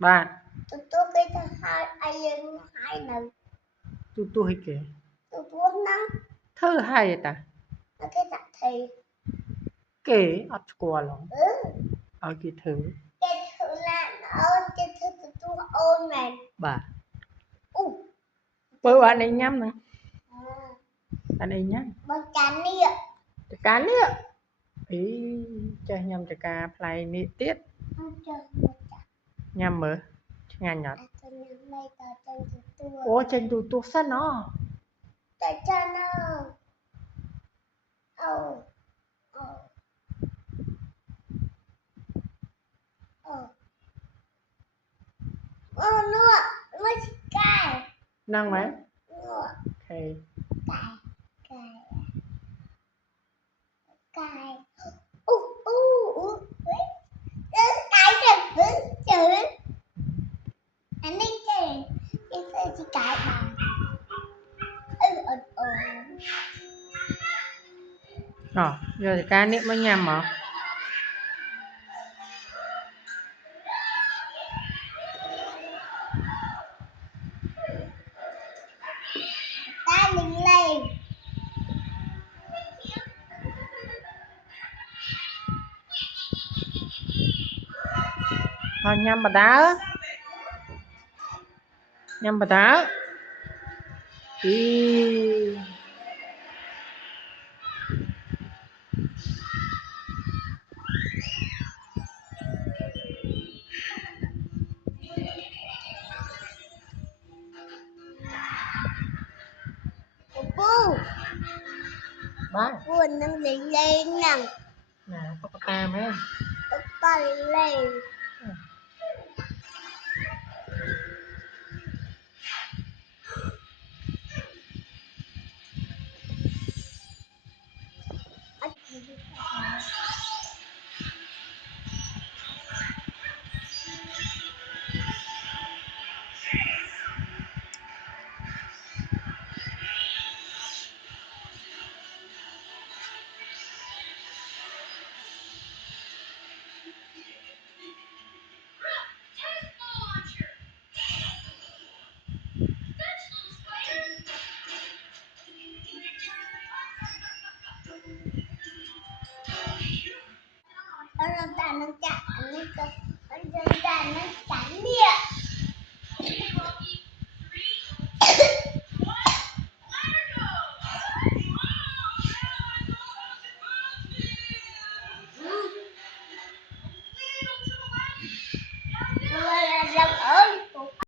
Ba. Tôi cái thứ hai ai hai lần. Tu hay kì. Tôi muốn nó. Thơ hay ta. Nó cái thật thì. Kì ọt squà lòng. Ở kì thử. Cái thứ là nó cái thứ tôi ôn này. Ba. Bơ bạn ấy nhắm nè. Bạn ấy nhắm. Bằng cá nịa. Cá nịa. Ý chơi nhầm cho cá play nịa tiết. Nhầm mơ. Ngàn nhọt. Ủa chân tù tuột sân nó. Tại cho nó. Nó chỉ cài. Năng mấy? Ok. Cài. Cái chữ. Anh đi kìa. Cái gì chỉ cài bà. Giờ cá nịa mới nhầm hả? Ta đứng lên. Thôi nhầm bà đá. Nhầm bà đá. Ý. Bố. Ba. Buồn đang đứng lên nè. Nè, có ta mấy. Ta đứng lên. Nó ta nó chạm nó cơ.